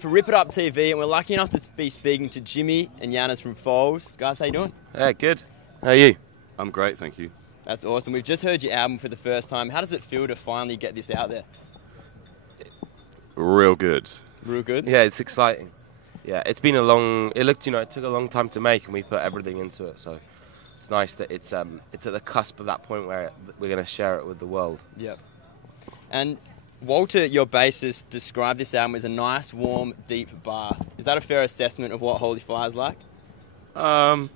here for Rip It Up TV, and we're lucky enough to be speaking to Jimmy and Yannis from Foals. Guys, how you doing? Yeah, good. How are you? I'm great, thank you. That's awesome. We've just heard your album for the first time. How does it feel to finally get this out there? Real good. Real good? Yeah, it's exciting. Yeah, it took a long time to make, and we put everything into it, so it's nice that it's at the cusp of that point where we're going to share it with the world. Yep. And Walter, your bassist, described this album as a nice, warm, deep bath. Is that a fair assessment of what Holy Fire's like? I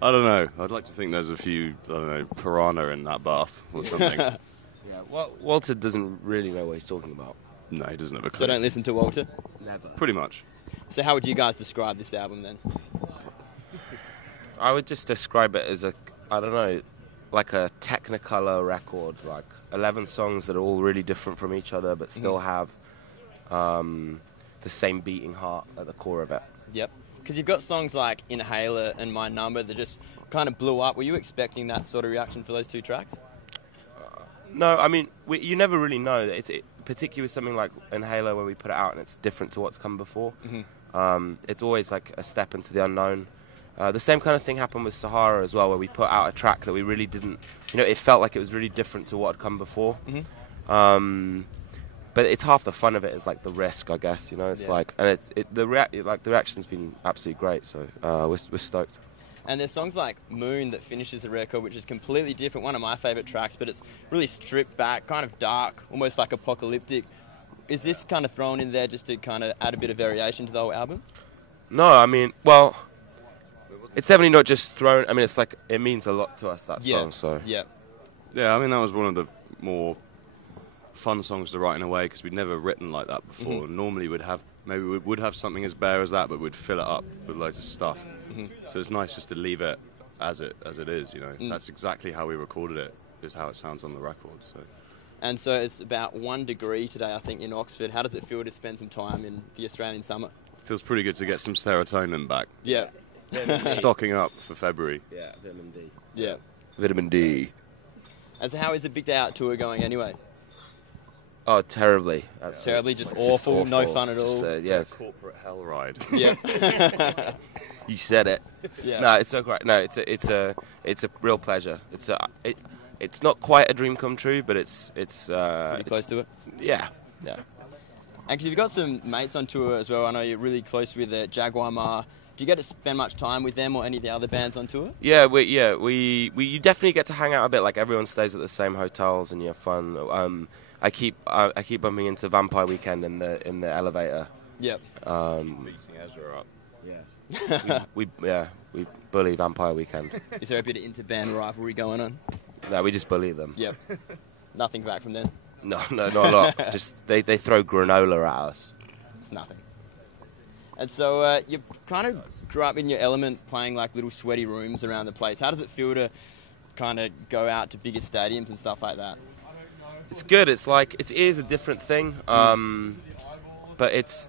don't know. I'd like to think there's a few, piranha in that bath or something. Yeah, well, Walter doesn't really know what he's talking about. No, he doesn't have a clue. So don't listen to Walter? Never. Pretty much. So how would you guys describe this album then? I would just describe it as like a Technicolor record, like 11 songs that are all really different from each other, but still have the same beating heart at the core of it. Yep. Because you've got songs like Inhaler and My Number that just kind of blew up. Were you expecting that sort of reaction for those two tracks? No, I mean, you never really know. Particularly with something like Inhaler, when we put it out and it's different to what's come before. Mm-hmm. It's always like a step into the unknown. The same kind of thing happened with Sahara as well, where we put out a track that we really didn't, it felt like it was really different to what had come before. Mm-hmm. But it's half the fun of it is like the risk, I guess. It's like, and the reaction's been absolutely great. So we're stoked. And there's songs like Moon that finishes the record, which is completely different. One of my favourite tracks, but it's really stripped back, kind of dark, almost like apocalyptic. Is this kind of thrown in there just to kind of add a bit of variation to the whole album? No, I mean, well, it's definitely not just thrown. I mean, it's like, it means a lot to us, that song. So yeah, I mean, that was one of the more fun songs to write in a way, because we'd never written like that before. Mm-hmm. Normally we would have something as bare as that, but we'd fill it up with loads of stuff. Mm-hmm. So it's nice just to leave it as it is. That's exactly how we recorded it, is how it sounds on the record. And so it's about 1 degree today, I think, in Oxford. How does it feel to spend some time in the Australian summer? Feels pretty good to get some serotonin back. Yeah. Stocking up for February. Yeah, vitamin D. Yeah. Vitamin D. And so how is the Big Day Out tour going anyway? Oh, terribly. Terribly, just awful, no fun at all. Yes. Corporate hell ride. Yeah. You said it. Yeah. No, it's so great. No, it's a real pleasure. It's not quite a dream come true, but it's pretty close to it. Yeah. Yeah. And because you've got some mates on tour as well. I know you're really close with Jaguar Ma. Do you get to spend much time with them or any of the other bands on tour? Yeah, you definitely get to hang out a bit. Like, everyone stays at the same hotels and you have fun. I keep bumping into Vampire Weekend in the elevator. Yep. Beating Ezra up. Yeah. we bully Vampire Weekend. Is there a bit of inter-band rivalry going on? No, we just bully them. Yep. Nothing back from them? No, not a lot. Just they throw granola at us. It's nothing. And so you kind of grew up in your element, playing like little sweaty rooms around the place. How does it feel to kind of go out to bigger stadiums and stuff like that? It's good. It's like, it is a different thing, but it's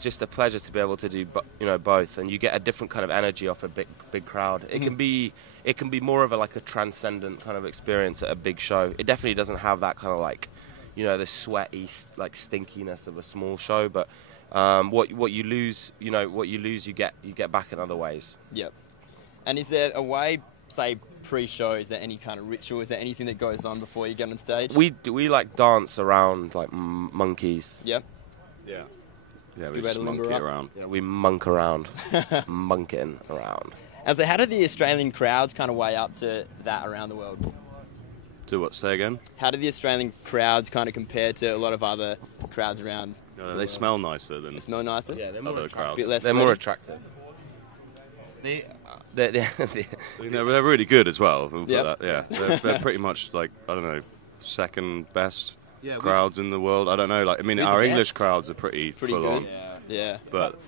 just a pleasure to be able to do both, and you get a different kind of energy off a big crowd. It can be more of a transcendent kind of experience at a big show. It definitely doesn't have that kind of the sweaty stinkiness of a small show, but what you lose, you get back in other ways. Yep. And is there a way, say pre-show, is there any kind of ritual? Is there anything that goes on before you get on stage? We dance around like monkeys. Yep. Yeah. Yeah, we we just monkey around. Yeah, we monk around, monking around. And so how do the Australian crowds kind of weigh up to that around the world? Do what? Say again? How do the Australian crowds kind of compare to a lot of other crowds around? They smell nicer than. They smell nicer? Yeah, they're other crowds. Bit less They're sweaty? more attractive. They're really good as well. Yep. Yeah, they're pretty much second best crowds in the world. I don't know. Who's Our the English best? crowds are pretty full good. on. Yeah. But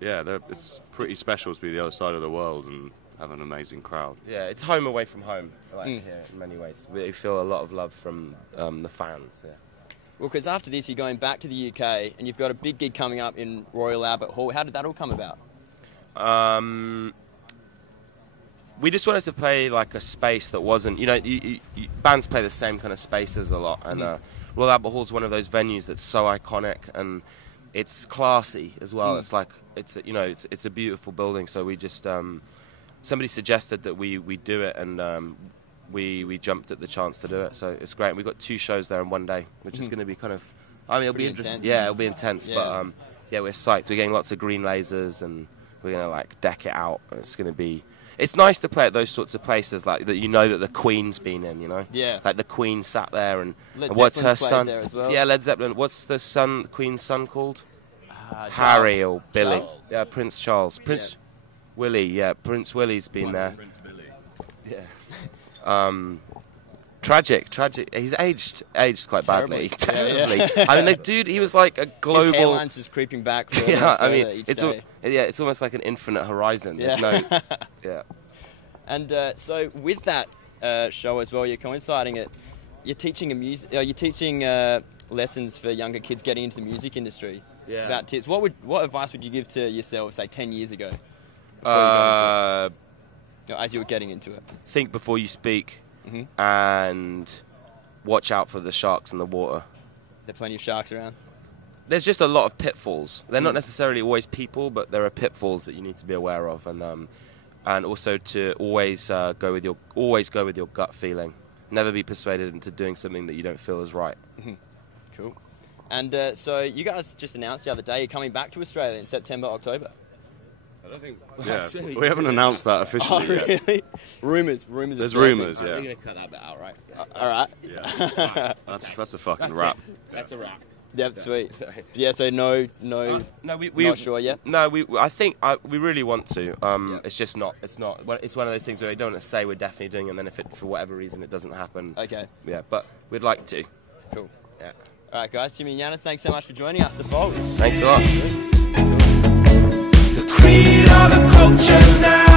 it's pretty special to be the other side of the world and have an amazing crowd. Yeah, it's home away from home, here in many ways. We feel a lot of love from the fans. Yeah. Well, because after this, you're going back to the UK, and you've got a big gig coming up in Royal Albert Hall. How did that all come about? We just wanted to play a space that wasn't, bands play the same kind of spaces a lot, and Royal Albert Hall's one of those venues that's so iconic, and it's classy as well. It's like it's a beautiful building. So we just somebody suggested that we do it, and we jumped at the chance to do it. So it's great. We've got 2 shows there in one day, which is going to be kind of. I mean, it'll be interesting. Intense. Yeah, it'll be intense. Yeah. But yeah, we're psyched. We're getting lots of green lasers, and we're gonna like deck it out. It's gonna be. It's nice to play at those sorts of places, like that. You know that the Queen's been in. You know. Yeah. Like the Queen sat there, and Led what's her Zeppelin's son? played there as well. Yeah, Led Zeppelin. What's the Queen's son called? Harry or Billy? Charles. Yeah, Prince Charles. Prince Willie. Yeah, Prince Willie's been there. Prince Billy. Yeah. Tragic. He's aged quite badly. Terribly. Yeah. I mean, the dude, he was like a global. His hairline's just creeping back. Yeah, I mean, each it's day. it's almost like an infinite horizon. There's Yeah. no. Yeah. And so with that show as well, you're coinciding it. You're teaching lessons for younger kids getting into the music industry. Yeah. About tips. What advice would you give to yourself, say 10 years ago, before you got into it? As you were getting into it? Think before you speak, and watch out for the sharks in the water. There are plenty of sharks around. There's just a lot of pitfalls. They're not necessarily always people, but there are pitfalls that you need to be aware of, and also to always go with your gut feeling. Never be persuaded into doing something that you don't feel is right. Cool. And so you guys just announced the other day you're coming back to Australia in September, October. I don't think. Yeah, we haven't announced that officially yet. Really? Rumours. There's rumours. Yeah. We're gonna cut that bit out, right? All right. Yeah. That's a fucking wrap. That's a wrap. Yeah, sweet. Yeah, so no, No, we not sure yet. No, I think we really want to. It's just not. It's not. It's one of those things where we don't want to say we're definitely doing it, and then if it for whatever reason it doesn't happen. Okay. Yeah, but we'd like to. Cool. Yeah. All right, guys. Jimmy and Yannis, thanks so much for joining us. The Foals. Thanks a lot. The creed of the culture now.